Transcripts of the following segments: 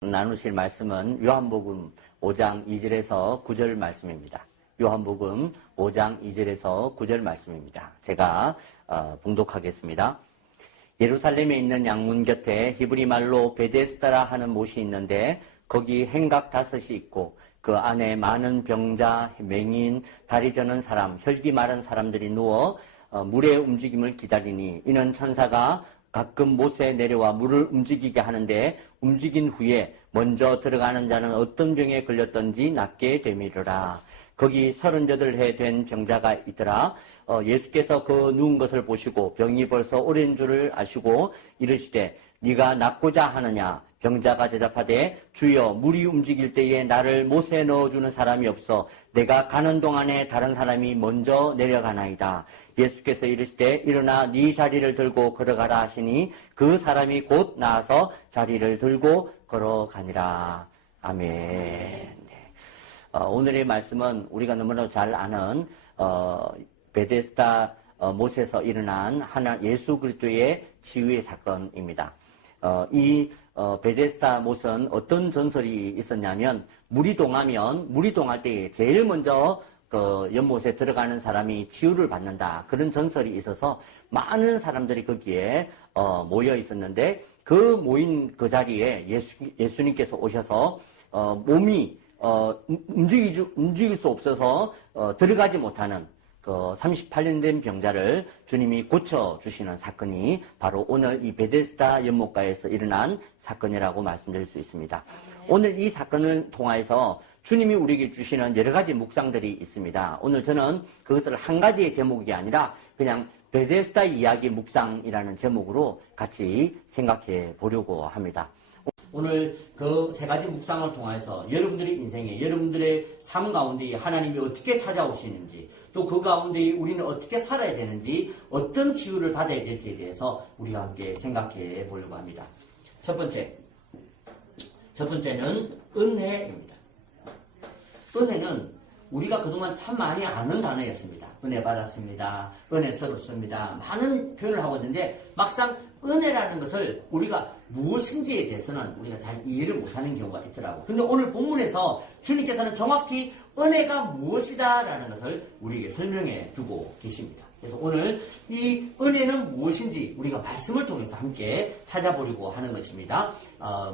나누실 말씀은 요한복음 5장 2절에서 9절 말씀입니다. 요한복음 5장 2절에서 9절 말씀입니다. 제가 봉독하겠습니다. 예루살렘에 있는 양문 곁에 히브리 말로 베데스다라 하는 못이 있는데 거기 행각 5이 있고 그 안에 많은 병자, 맹인, 다리 저는 사람, 혈기 마른 사람들이 누워 물의 움직임을 기다리니 이는 천사가 가끔 못에 내려와 물을 움직이게 하는데 움직인 후에 먼저 들어가는 자는 어떤 병에 걸렸던지 낫게 되미르라. 거기 38해 된 병자가 있더라. 예수께서 그 누운 것을 보시고 병이 벌써 오랜 줄을 아시고 이르시되 네가 낫고자 하느냐? 병자가 대답하되 주여 물이 움직일 때에 나를 못에 넣어주는 사람이 없어 내가 가는 동안에 다른 사람이 먼저 내려가나이다. 예수께서 이르시되 일어나 네 자리를 들고 걸어가라 하시니 그 사람이 곧 나아서 자리를 들고 걸어가니라. 아멘. 네. 오늘의 말씀은 우리가 너무나 잘 아는 베데스다 못에서 일어난 예수 그리스도의 치유의 사건입니다. 이 베데스다 못은 어떤 전설이 있었냐면 물이 동할 때 제일 먼저 그 연못에 들어가는 사람이 치유를 받는다. 그런 전설이 있어서 많은 사람들이 거기에 모여 있었는데 그 모인 그 자리에 예수님께서 오셔서 몸이 움직일 수 없어서 들어가지 못하는 그 38년 된 병자를 주님이 고쳐주시는 사건이 바로 오늘 이 베데스다 연못가에서 일어난 사건이라고 말씀드릴 수 있습니다. 오늘 이 사건을 통해서 주님이 우리에게 주시는 여러 가지 묵상들이 있습니다. 오늘 저는 그것을 한 가지의 제목이 아니라 그냥 베데스다 이야기 묵상이라는 제목으로 같이 생각해 보려고 합니다. 오늘 그 세 가지 묵상을 통해서 여러분들의 인생에 여러분들의 삶 가운데 하나님이 어떻게 찾아오시는지 또 그 가운데 우리는 어떻게 살아야 되는지 어떤 치유를 받아야 될지에 대해서 우리가 함께 생각해 보려고 합니다. 첫 번째는 은혜입니다. 은혜는 우리가 그동안 참 많이 아는 단어였습니다. 은혜 받았습니다. 은혜스럽습니다. 많은 표현을 하고 있는데 막상 은혜라는 것을 우리가 무엇인지에 대해서는 우리가 잘 이해를 못하는 경우가 있더라고요. 근데 오늘 본문에서 주님께서는 정확히 은혜가 무엇이다라는 것을 우리에게 설명해 두고 계십니다. 그래서 오늘 이 은혜는 무엇인지 우리가 말씀을 통해서 함께 찾아보려고 하는 것입니다.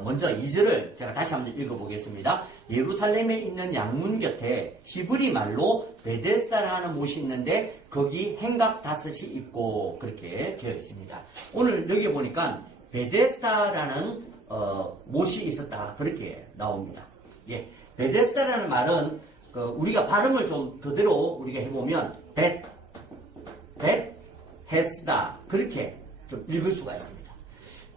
먼저 2절을 제가 다시 한번 읽어보겠습니다. 예루살렘에 있는 양문 곁에 히브리 말로 베데스다라는 못이 있는데 거기 행각 5이 있고 그렇게 되어 있습니다. 오늘 여기 보니까 베데스다라는 못이 있었다 그렇게 나옵니다. 예, 베데스다라는 말은 우리가 발음을 좀 그대로 우리가 해보면 베데스다 그렇게 좀 읽을 수가 있습니다.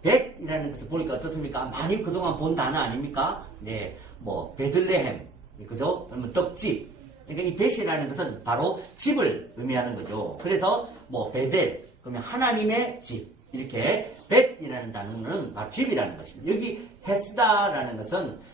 벳이라는 것을 보니까 어떻습니까? 많이 그동안 본 단어 아닙니까? 네, 뭐 베들레헴, 그죠? 그러면 떡집. 그러니까 이 벳이라는 것은 바로 집을 의미하는 거죠. 그래서 뭐 베델 그러면 하나님의 집 이렇게 벳이라는 단어는 바로 집이라는 것입니다. 여기 헤스다라는 것은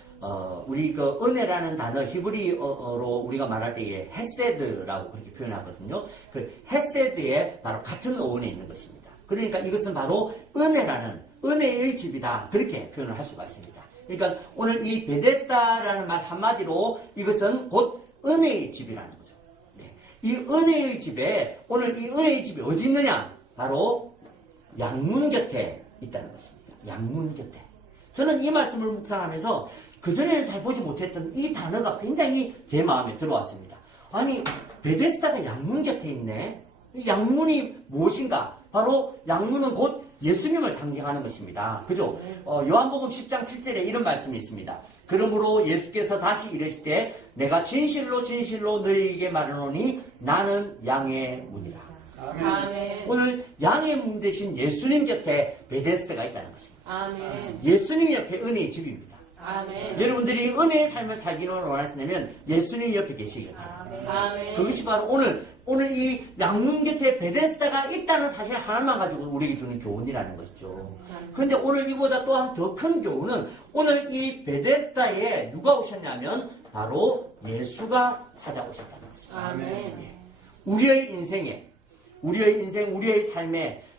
우리 그 은혜라는 단어 히브리어로 우리가 말할 때에 헤세드라고 그렇게 표현하거든요. 그 헤세드에 바로 같은 어원에 있는 것입니다. 그러니까 이것은 바로 은혜라는 은혜의 집이다 그렇게 표현을 할 수가 있습니다. 그러니까 오늘 이 베데스다라는 말 한마디로 이것은 곧 은혜의 집이라는 거죠. 네. 이 은혜의 집에 오늘 이 은혜의 집이 어디 있느냐? 바로 양문 곁에 있다는 것입니다. 양문 곁에. 저는 이 말씀을 묵상하면서 그전에는 잘 보지 못했던 이 단어가 굉장히 제 마음에 들어왔습니다. 아니 베데스다가 양문 곁에 있네. 양문이 무엇인가? 바로 양문은 곧 예수님을 상징하는 것입니다. 그죠? 요한복음 10장 7절에 이런 말씀이 있습니다. 그러므로 예수께서 다시 이르시되 내가 진실로 진실로 너희에게 말하노니 나는 양의 문이라. 아멘. 오늘 양의 문 대신 예수님 곁에 베데스다가 있다는 것입니다. 아멘. 예수님 옆에 은혜의 집입니다. 아멘. 여러분들이 은혜의 삶을 살기를 원하신다면 예수님 옆에 계시길 바랍니다. 아멘. 그것이 바로 오늘 이 양문 곁에 베데스다가 있다는 사실 하나만 가지고 우리에게 주는 교훈이라는 것이죠. 그런데 오늘 이보다 또한 더 큰 교훈은 오늘 이 베데스다에 누가 오셨냐면 바로 예수가 찾아오셨다는 것입니다. 아멘. 우리의 인생,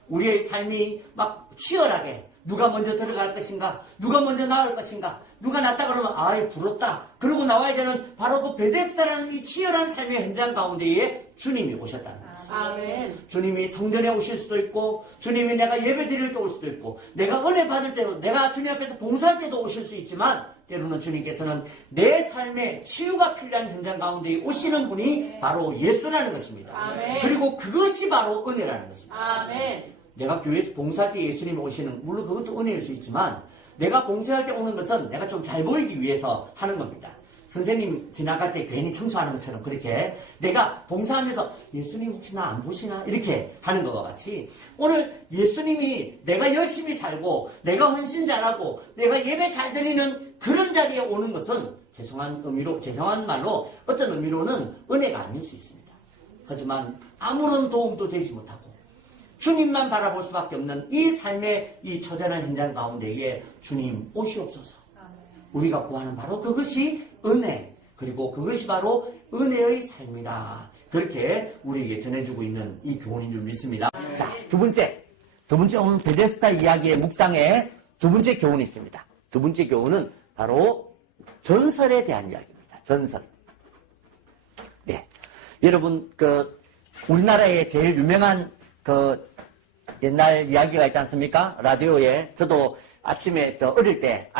우리의 삶이 막 치열하게 누가 먼저 들어갈 것인가? 누가 먼저 나올 것인가? 누가 낫다 그러면 아이 부럽다. 그러고 나와야 되는 바로 그 베데스다라는 이 치열한 삶의 현장 가운데에 주님이 오셨다는 거죠. 아멘. 주님이 성전에 오실 수도 있고, 주님이 내가 예배 드릴 때 올 수도 있고, 내가 은혜 받을 때도, 내가 주님 앞에서 봉사할 때도 오실 수 있지만, 때로는 주님께서는 내 삶에 치유가 필요한 현장 가운데 오시는 분이 바로 예수라는 것입니다. 아멘. 그리고 그것이 바로 은혜라는 것입니다. 아멘. 내가 교회에서 봉사할 때 예수님이 오시는, 물론 그것도 은혜일 수 있지만, 내가 봉사할 때 오는 것은 내가 좀 잘 보이기 위해서 하는 겁니다. 선생님 지나갈 때 괜히 청소하는 것처럼 그렇게 내가 봉사하면서 예수님 혹시 나 안 보시나? 이렇게 하는 것과 같이 오늘 예수님이 내가 열심히 살고 내가 헌신 잘하고 내가 예배 잘 드리는 그런 자리에 오는 것은 죄송한 말로 어떤 의미로는 은혜가 아닐 수 있습니다. 하지만 아무런 도움도 되지 못하고 주님만 바라볼 수밖에 없는 이 삶의 이 처절한 현장 가운데에 주님 오시옵소서. 우리가 구하는 바로 그것이 은혜, 그리고 그것이 바로 은혜의 삶이다. 그렇게 우리에게 전해주고 있는 이 교훈인 줄 믿습니다. 자, 두 번째 오늘 베데스다 이야기의 묵상에 두 번째 교훈이 있습니다. 두 번째 교훈은 바로 전설에 대한 이야기입니다. 전설. 네, 여러분 우리나라의 제일 유명한 옛날 이야기가 있지 않습니까? 라디오에 저도 아침에 어릴 때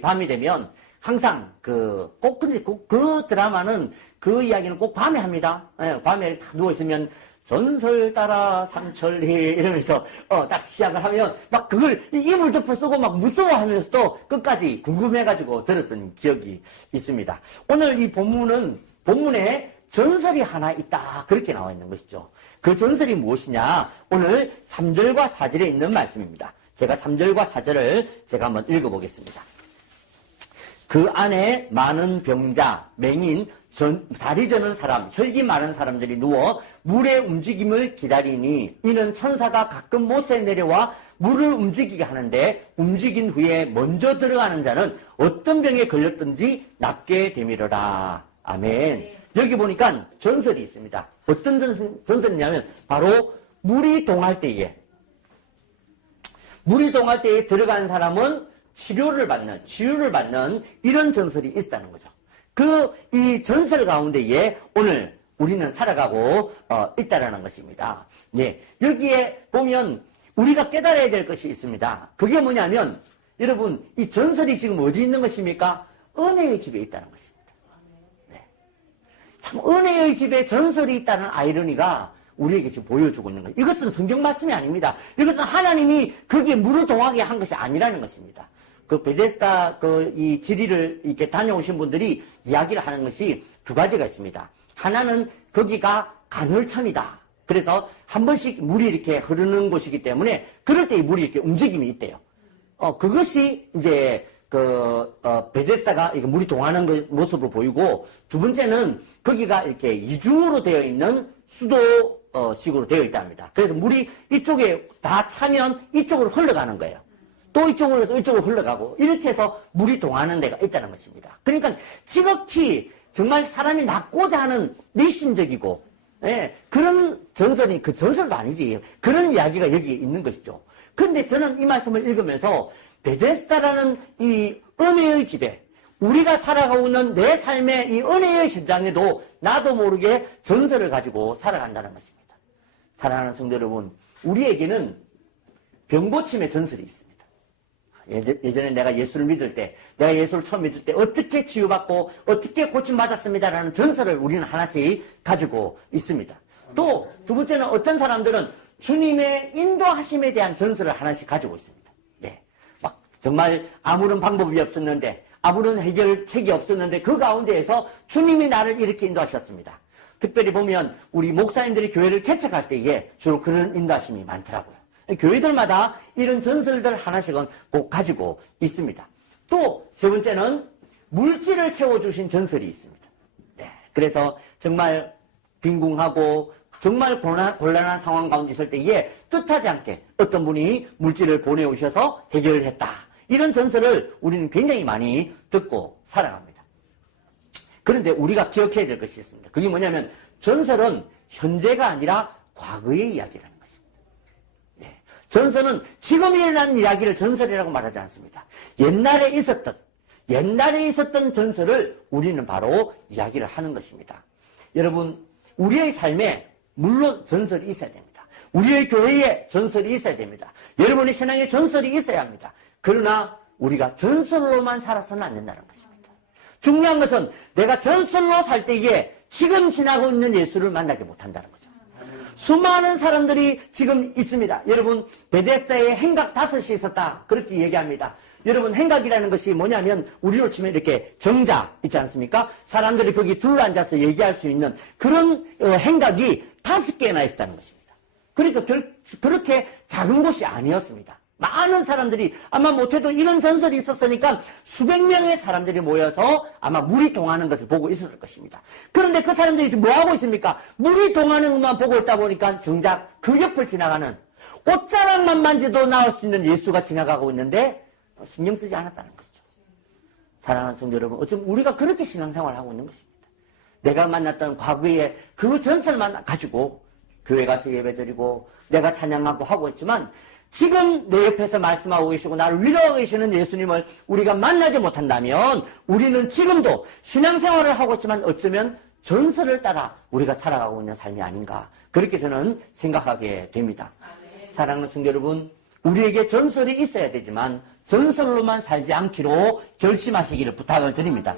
밤이 되면 항상 근데 그 드라마는 그 이야기는 꼭 밤에 합니다. 예, 밤에 딱 누워있으면 전설 따라 삼천리 이러면서 딱 시작을 하면 막 그걸 이불 덮어 쓰고 막 무서워하면서도 끝까지 궁금해가지고 들었던 기억이 있습니다. 오늘 이 본문에 전설이 하나 있다. 그렇게 나와 있는 것이죠. 그 전설이 무엇이냐? 오늘 3절과 4절에 있는 말씀입니다. 제가 3절과 4절을 제가 한번 읽어보겠습니다. 그 안에 많은 병자, 맹인, 다리 저는 사람, 혈기 많은 사람들이 누워 물의 움직임을 기다리니 이는 천사가 가끔 못에 내려와 물을 움직이게 하는데 움직인 후에 먼저 들어가는 자는 어떤 병에 걸렸든지 낫게 되미러라. 아멘. 여기 보니까 전설이 있습니다. 어떤 전설이냐면 바로 물이 동할 때에 들어가는 사람은 치유를 받는 이런 전설이 있다는 거죠. 이 전설 가운데에 오늘 우리는 살아가고 있다라는 것입니다. 네, 여기에 보면 우리가 깨달아야 될 것이 있습니다. 그게 뭐냐면 여러분 이 전설이 지금 어디 있는 것입니까? 은혜의 집에 있다는 것입니다. 네. 참 은혜의 집에 전설이 있다는 아이러니가 우리에게 지금 보여주고 있는 거예요. 이것은 성경 말씀이 아닙니다. 이것은 하나님이 거기에 물을 동하게 한 것이 아니라는 것입니다. 베데스다 이 지리를 이렇게 다녀오신 분들이 이야기를 하는 것이 두 가지가 있습니다. 하나는 거기가 간헐천이다. 그래서 한 번씩 물이 이렇게 흐르는 곳이기 때문에 그럴 때 이 물이 이렇게 움직임이 있대요. 그것이 이제 베데스다가 물이 동하는 모습으로 보이고, 두 번째는 거기가 이렇게 이중으로 되어 있는 수도식으로 되어 있답니다. 그래서 물이 이쪽에 다 차면 이쪽으로 흘러가는 거예요. 또 이쪽으로 해서 이쪽으로 흘러가고 이렇게 해서 물이 동하는 데가 있다는 것입니다. 그러니까 지극히 정말 사람이 낫고자 하는 미신적이고 그런 전설이 그 전설도 아니지. 그런 이야기가 여기 있는 것이죠. 그런데 저는 이 말씀을 읽으면서 베데스다라는 이 은혜의 집에 우리가 살아가고 있는 내 삶의 이 은혜의 현장에도 나도 모르게 전설을 가지고 살아간다는 것입니다. 사랑하는 성도 여러분, 우리에게는 병고침의 전설이 있습니다. 예전에 내가 예수를 믿을 때, 내가 예수를 처음 믿을 때 어떻게 치유받고 어떻게 고침받았습니다라는 전설을 우리는 하나씩 가지고 있습니다. 또 두 번째는 어떤 사람들은 주님의 인도하심에 대한 전설을 하나씩 가지고 있습니다. 네. 막 정말 아무런 방법이 없었는데, 아무런 해결책이 없었는데 그 가운데에서 주님이 나를 이렇게 인도하셨습니다. 특별히 보면 우리 목사님들이 교회를 개척할 때에 주로 그런 인도하심이 많더라고요. 교회들마다 이런 전설들 하나씩은 꼭 가지고 있습니다. 또 세 번째는 물질을 채워주신 전설이 있습니다. 네. 그래서 정말 빈궁하고 정말 곤란한 상황 가운데 있을 때에 뜻하지 않게 어떤 분이 물질을 보내오셔서 해결을 했다. 이런 전설을 우리는 굉장히 많이 듣고 살아갑니다. 그런데 우리가 기억해야 될 것이 있습니다. 그게 뭐냐면 전설은 현재가 아니라 과거의 이야기라는 것입니다. 네. 전설은 지금 일어난 이야기를 전설이라고 말하지 않습니다. 옛날에 있었던, 옛날에 있었던 전설을 우리는 바로 이야기를 하는 것입니다. 여러분, 우리의 삶에 물론 전설이 있어야 됩니다. 우리의 교회에 전설이 있어야 됩니다. 여러분의 신앙에 전설이 있어야 합니다. 그러나 우리가 전설로만 살아서는 안 된다는 것입니다. 중요한 것은 내가 전설로 살 때에 지금 지나고 있는 예수를 만나지 못한다는 거죠. 수많은 사람들이 지금 있습니다. 여러분, 베데스다에 행각 5이 있었다. 그렇게 얘기합니다. 여러분, 행각이라는 것이 뭐냐면 우리로 치면 이렇게 정자 있지 않습니까? 사람들이 거기 둘러앉아서 얘기할 수 있는 그런 행각이 5개나 있었다는 것입니다. 그러니까 그렇게 작은 곳이 아니었습니다. 많은 사람들이 아마 못해도 이런 전설이 있었으니까 수백 명의 사람들이 모여서 아마 물이 동하는 것을 보고 있었을 것입니다. 그런데 그 사람들이 지금 뭐하고 있습니까? 물이 동하는 것만 보고 있다 보니까 정작 그 옆을 지나가는 옷자락만 만지도 나올 수 있는 예수가 지나가고 있는데 신경 쓰지 않았다는 것이죠. 사랑하는 성도 여러분, 어쩌면 우리가 그렇게 신앙생활을 하고 있는 것입니다. 내가 만났던 과거의 그 전설만 가지고 교회 가서 예배드리고 내가 찬양하고 하고 있지만 지금 내 옆에서 말씀하고 계시고 나를 위로하고 계시는 예수님을 우리가 만나지 못한다면 우리는 지금도 신앙생활을 하고 있지만 어쩌면 전설을 따라 우리가 살아가고 있는 삶이 아닌가, 그렇게 저는 생각하게 됩니다. 사랑하는 성도 여러분, 우리에게 전설이 있어야 되지만 전설로만 살지 않기로 결심하시기를 부탁을 드립니다.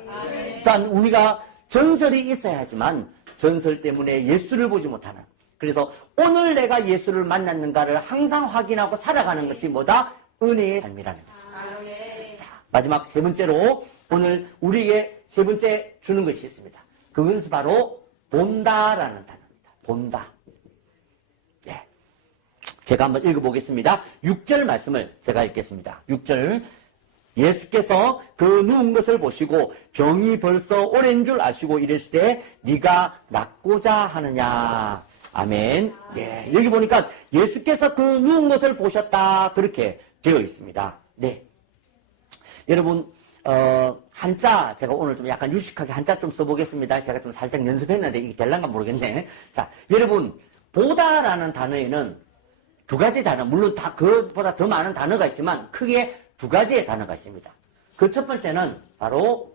그러니까 우리가 전설이 있어야 하지만 전설 때문에 예수를 보지 못하는, 그래서 오늘 내가 예수를 만났는가를 항상 확인하고 살아가는 것이 뭐다? 은혜의 삶이라는 것입니다. 자, 마지막 세 번째로 오늘 우리에게 세 번째 주는 것이 있습니다. 그것은 바로 본다라는 단어입니다. 본다. 예. 제가 한번 읽어보겠습니다. 6절 말씀을 제가 읽겠습니다. 6절. 예수께서 그 누운 것을 보시고 병이 벌써 오랜 줄 아시고 이르시되 네가 낫고자 하느냐. 아멘. 네, 여기 보니까 예수께서 그 누운 것을 보셨다, 그렇게 되어 있습니다. 네. 여러분, 한자, 제가 오늘 좀 약간 유식하게 한자 좀 써보겠습니다. 제가 좀 살짝 연습했는데 이게 될란가 모르겠네. 자, 여러분, 보다라는 단어에는 두 가지 단어, 물론 다 그것보다 더 많은 단어가 있지만 크게 두 가지의 단어가 있습니다. 그 첫 번째는 바로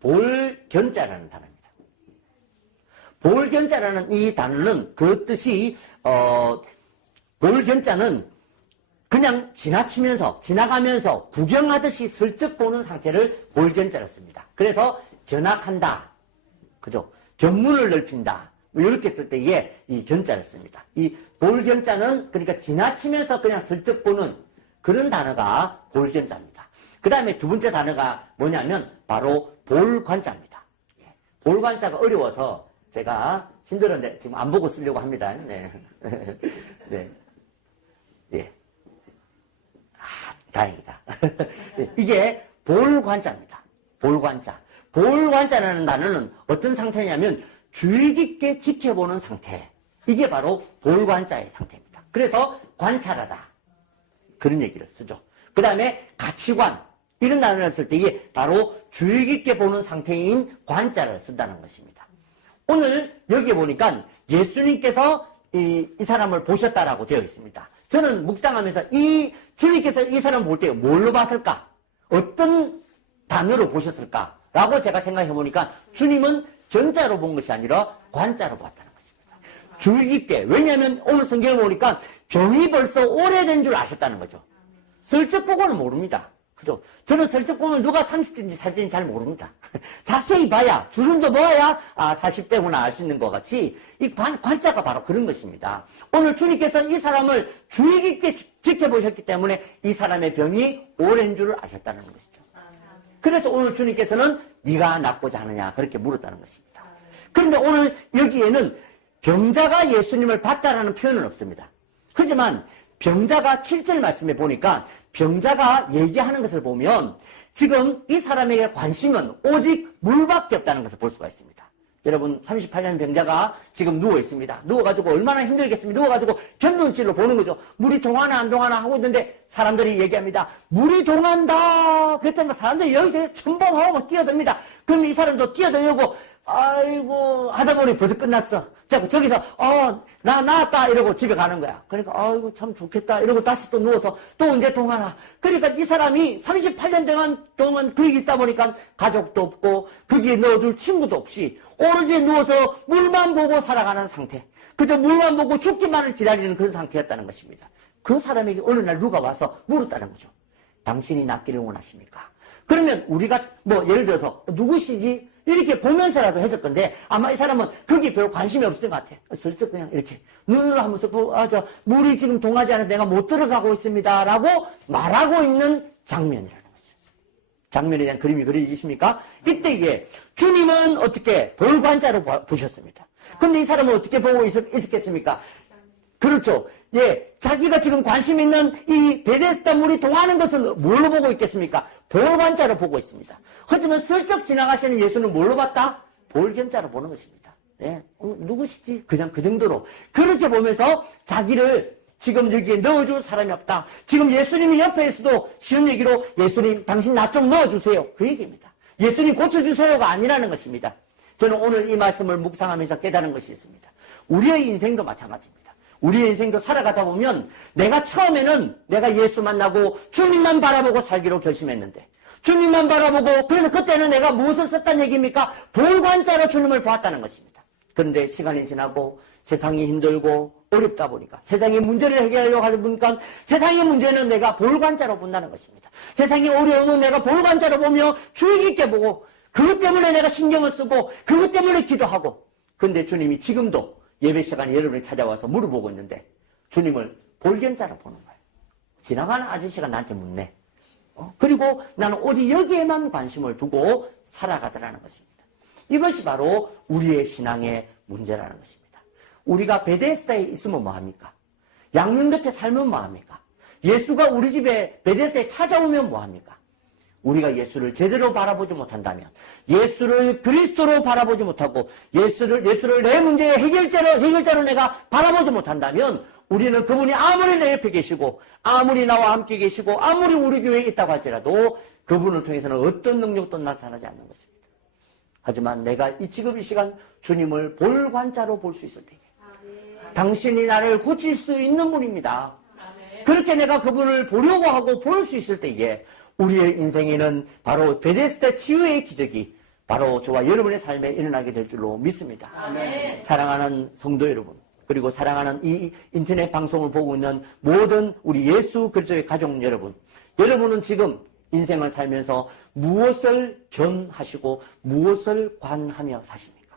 볼견자라는 단어입니다. 볼견자라는 이 단어는 그 뜻이 볼견자는 그냥 지나가면서 구경하듯이 슬쩍 보는 상태를 볼견자로 씁니다. 그래서 견학한다, 그죠? 견문을 넓힌다, 뭐 이렇게 쓸 때에 이 견자를 씁니다. 이 볼견자는 그러니까 지나치면서 그냥 슬쩍 보는 그런 단어가 볼견자입니다. 그 다음에 두 번째 단어가 뭐냐면 바로 볼관자입니다. 볼관자가 어려워서 제가 힘들었는데 지금 안 보고 쓰려고 합니다. 네. 네. 네. 아, 다행이다. 이게 볼관자입니다. 볼관자. 볼관자라는 단어는 어떤 상태냐면 주의 깊게 지켜보는 상태. 이게 바로 볼관자의 상태입니다. 그래서 관찰하다, 그런 얘기를 쓰죠. 그 다음에 가치관, 이런 단어를 쓸 때 이게 바로 주의 깊게 보는 상태인 관자를 쓴다는 것입니다. 오늘 여기에 보니까 예수님께서 이 사람을 보셨다라고 되어 있습니다. 저는 묵상하면서 주님께서 이 사람을 볼 때 뭘로 봤을까? 어떤 단어로 보셨을까라고 제가 생각해 보니까 주님은 견자로 본 것이 아니라 관자로 봤다는 것입니다. 주의 깊게. 왜냐하면 오늘 성경을 보니까 병이 벌써 오래된 줄 아셨다는 거죠. 슬쩍 보고는 모릅니다. 그죠? 저는 슬쩍 보면 누가 30대인지 40대인지 잘 모릅니다. 자세히 봐야, 주름도 보아야, 40대구나 알 수 있는 것 같이, 이 관자가 바로 그런 것입니다. 오늘 주님께서 이 사람을 주의 깊게 지켜보셨기 때문에 이 사람의 병이 오랜 줄을 아셨다는 것이죠. 그래서 오늘 주님께서는 네가 낫고자 하느냐, 그렇게 물었다는 것입니다. 그런데 오늘 여기에는 병자가 예수님을 봤다라는 표현은 없습니다. 하지만 병자가 7절 말씀에 보니까 병자가 얘기하는 것을 보면 지금 이 사람에게 관심은 오직 물밖에 없다는 것을 볼 수가 있습니다. 여러분, 38년 병자가 지금 누워 있습니다. 누워가지고 얼마나 힘들겠습니까? 누워가지고 견눈질로 보는 거죠. 물이 동하나 안 동하나 하고 있는데 사람들이 얘기합니다. 물이 동한다. 그랬더니 사람들이 여기서 첨벙하고 뛰어듭니다. 그럼 이 사람도 뛰어들려고 아이고 하다 보니 벌써 끝났어. 자, 저기서 나 나왔다 이러고 집에 가는 거야. 그러니까 아이고 참 좋겠다 이러고 다시 또 누워서 또 언제 통하나. 그러니까 이 사람이 38년 동안 거기 있다 보니까 가족도 없고 거기에 넣어줄 친구도 없이 오로지 누워서 물만 보고 살아가는 상태. 그저 물만 보고 죽기만을 기다리는 그런 상태였다는 것입니다. 그 사람에게 어느 날 누가 와서 물었다는 거죠. 당신이 낫기를 원하십니까? 그러면 우리가 뭐 예를 들어서 누구시지? 이렇게 보면서라도 했을 건데 아마 이 사람은 거기에 별로 관심이 없을 것 같아. 슬쩍 그냥 이렇게 눈을 하면서 물이 지금 동하지 않아서 내가 못 들어가고 있습니다 라고 말하고 있는 장면이라는 거죠. 장면에 대한 그림이 그려지십니까? 이때 이게 주님은 어떻게 볼관자로 보셨습니다. 근데 이 사람은 어떻게 보고 있었겠습니까? 그렇죠. 예, 자기가 지금 관심 있는 이 베데스다 물이 동하는 것을 뭘로 보고 있겠습니까? 볼관자로 보고 있습니다. 하지만 슬쩍 지나가시는 예수는 뭘로 봤다? 볼견자로 보는 것입니다. 예, 누구시지? 그냥 그 정도로. 그렇게 보면서 자기를 지금 여기에 넣어줄 사람이 없다. 지금 예수님이 옆에 있어도 쉬운 얘기로 예수님 당신 나 좀 넣어주세요. 그 얘기입니다. 예수님 고쳐주세요가 아니라는 것입니다. 저는 오늘 이 말씀을 묵상하면서 깨달은 것이 있습니다. 우리의 인생도 마찬가지입니다. 우리의 인생도 살아가다 보면 내가 처음에는 내가 예수 만나고 주님만 바라보고 살기로 결심했는데 주님만 바라보고 그래서 그때는 내가 무엇을 썼다는 얘기입니까? 볼관자로 주님을 보았다는 것입니다. 그런데 시간이 지나고 세상이 힘들고 어렵다 보니까 세상의 문제를 해결하려고 하니까 세상의 문제는 내가 볼관자로 본다는 것입니다. 세상의 어려움은 내가 볼관자로 보며 주의 깊게 보고 그것 때문에 내가 신경을 쓰고 그것 때문에 기도하고 그런데 주님이 지금도 예배 시간에 여러분이 찾아와서 물어보고 있는데 주님을 볼견자로 보는 거예요. 지나가는 아저씨가 나한테 묻네. 그리고 나는 오직 여기에만 관심을 두고 살아가더라는 것입니다. 이것이 바로 우리의 신앙의 문제라는 것입니다. 우리가 베데스다에 있으면 뭐합니까? 양문 곁에 살면 뭐합니까? 예수가 우리 집에 베데스다에 찾아오면 뭐합니까? 우리가 예수를 제대로 바라보지 못한다면 예수를 그리스도로 바라보지 못하고 예수를 내 문제의 해결자로 내가 바라보지 못한다면 우리는 그분이 아무리 내 옆에 계시고 아무리 나와 함께 계시고 아무리 우리 교회에 있다고 할지라도 그분을 통해서는 어떤 능력도 나타나지 않는 것입니다. 하지만 내가 지금 이 시간 주님을 볼관자로 볼 수 있을 때에 당신이 나를 고칠 수 있는 분입니다. 그렇게 내가 그분을 보려고 하고 볼 수 있을 때에 우리의 인생에는 바로 베데스다 치유의 기적이 바로 저와 여러분의 삶에 일어나게 될 줄로 믿습니다. 아멘. 사랑하는 성도 여러분, 그리고 사랑하는 이 인터넷 방송을 보고 있는 모든 우리 예수 그리스도의 가족 여러분, 여러분은 지금 인생을 살면서 무엇을 견하시고 무엇을 관하며 사십니까?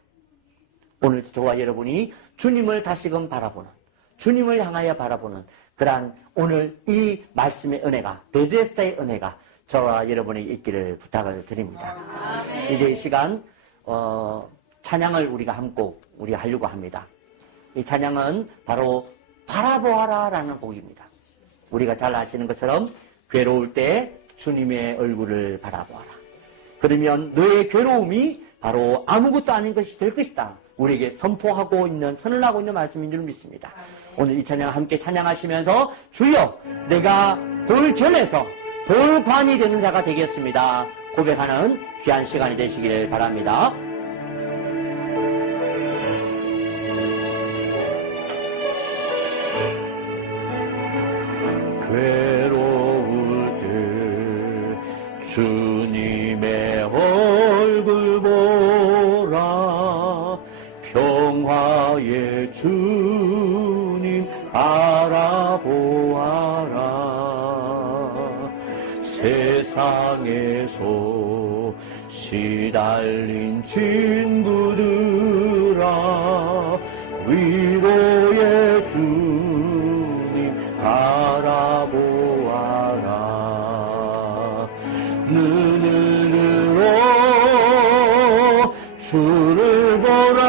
오늘 저와 여러분이 주님을 다시금 바라보는, 주님을 향하여 바라보는 그러한 오늘 이 말씀의 은혜가, 베데스다의 은혜가 저와 여러분이 있기를 부탁을 드립니다. 아멘. 이제 이 시간 찬양을 우리가 한 곡 우리가 하려고 합니다. 이 찬양은 바로 바라보아라 라는 곡입니다. 우리가 잘 아시는 것처럼 괴로울 때 주님의 얼굴을 바라보아라. 그러면 너의 괴로움이 바로 아무것도 아닌 것이 될 것이다. 우리에게 선포하고 있는, 선언하고 있는 말씀인 줄 믿습니다. 아멘. 오늘 이 찬양 함께 찬양하시면서 주여 내가 볼견에서 볼관이 되는 자가 되겠습니다. 고백하는 귀한 시간이 되시기를 바랍니다. 괴로울 때 주님의 얼굴 보라. 평화의 주님 바라보아라. 세상에서 시달린 친구들아, 위로의 주님 바라보아라. 눈을 들어 주를 보라.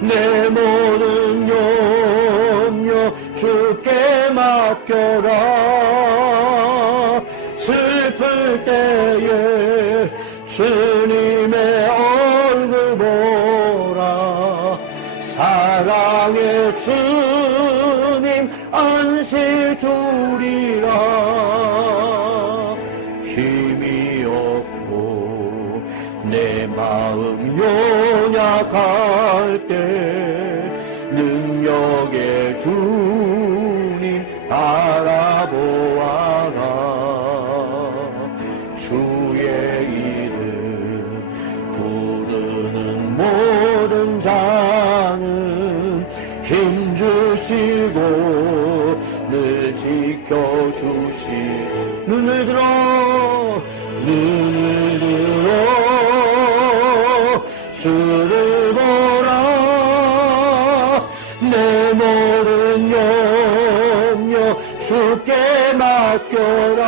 내 모든 염려 주께 맡겨라. 슬플 때에 주님의 얼굴 보라. 사랑의 주님 안식 주리라. 힘이 없고 내 마음 연약할 때 능력의 주님 바라보아라. 주의 이름 부르는 모든 자는 힘주시고 늘 지켜주시. 눈을 들어 주를 보라. 내 모든 염려 주께 맡겨라.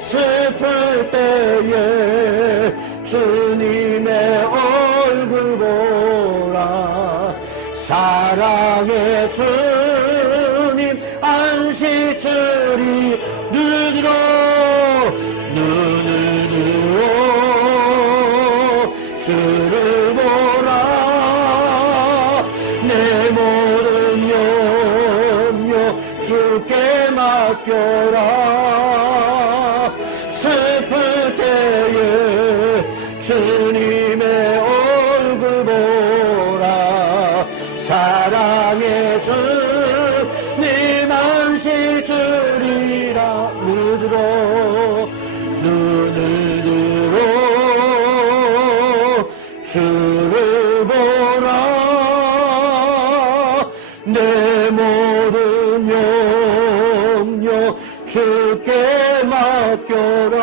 슬플 때에 주님의 얼굴 보라. 사랑의 주님 안식 주리. 눈을 들어 주를 보라. 내 모든 염려 주께 맡겨라. 슬플 때에 주님의 얼굴 보라. 사랑의 주님 안식 주리라. 눈을 들어 주를 보라. 내 모든 염려 주께 맡겨라.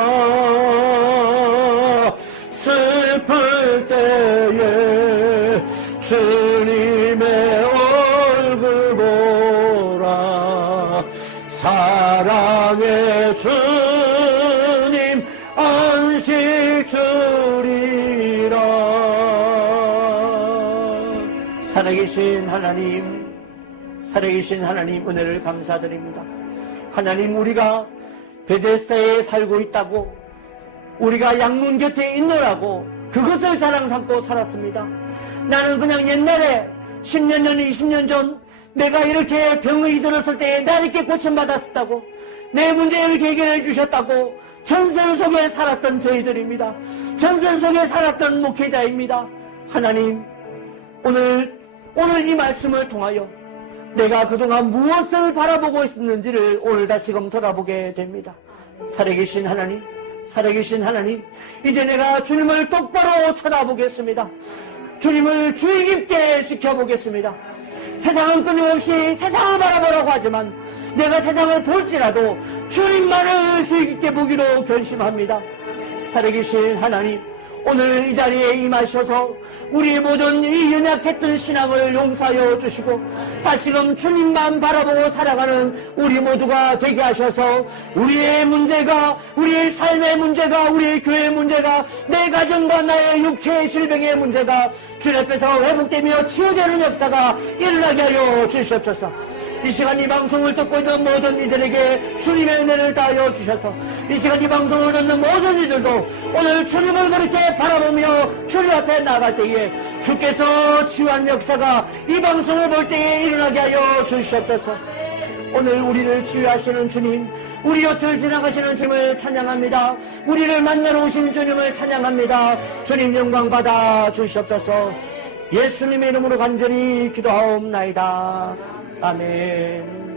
슬플 때에 주님의 얼굴 보라. 사랑의 주님 안식 주리라. 살아계신 하나님, 살아계신 하나님 은혜를 감사드립니다. 하나님, 우리가 베데스다에 살고 있다고, 우리가 양문 곁에 있노라고 그것을 자랑 삼고 살았습니다. 나는 그냥 옛날에 10년 전, 20년 전 내가 이렇게 병이 들었을 때에 나 이렇게 고침받았었다고, 내 문제를 해결해 주셨다고 전설 속에 살았던 저희들입니다. 전설 속에 살았던 목회자입니다. 하나님, 오늘 이 말씀을 통하여 내가 그동안 무엇을 바라보고 있었는지를 오늘 다시금 돌아보게 됩니다. 살아계신 하나님, 살아계신 하나님, 이제 내가 주님을 똑바로 쳐다보겠습니다. 주님을 주의 깊게 지켜보겠습니다. 세상은 끊임없이 세상을 바라보라고 하지만 내가 세상을 볼지라도 주님만을 주의 깊게 보기로 결심합니다. 살아계신 하나님, 오늘 이 자리에 임하셔서 우리의 모든 이 연약했던 신앙을 용서하여 주시고 다시금 주님만 바라보고 살아가는 우리 모두가 되게 하셔서 우리의 문제가, 우리의 삶의 문제가, 우리의 교회의 문제가, 내 가정과 나의 육체의 질병의 문제가 주님 앞에서 회복되며 치유되는 역사가 일어나게 하여 주시옵소서. 이 시간 이 방송을 듣고 있는 모든 이들에게 주님의 은혜를 다하여 주셔서 이 시간 이 방송을 듣는 모든 이들도 오늘 주님을 그렇게 바라보며 주님 앞에 나갈 때에 주께서 치유한 역사가 이 방송을 볼 때에 일어나게 하여 주시옵소서. 오늘 우리를 치유하시는 주님, 우리 곁을 지나가시는 주님을 찬양합니다. 우리를 만나러 오신 주님을 찬양합니다. 주님 영광 받아 주시옵소서. 예수님의 이름으로 간절히 기도하옵나이다. 아멘.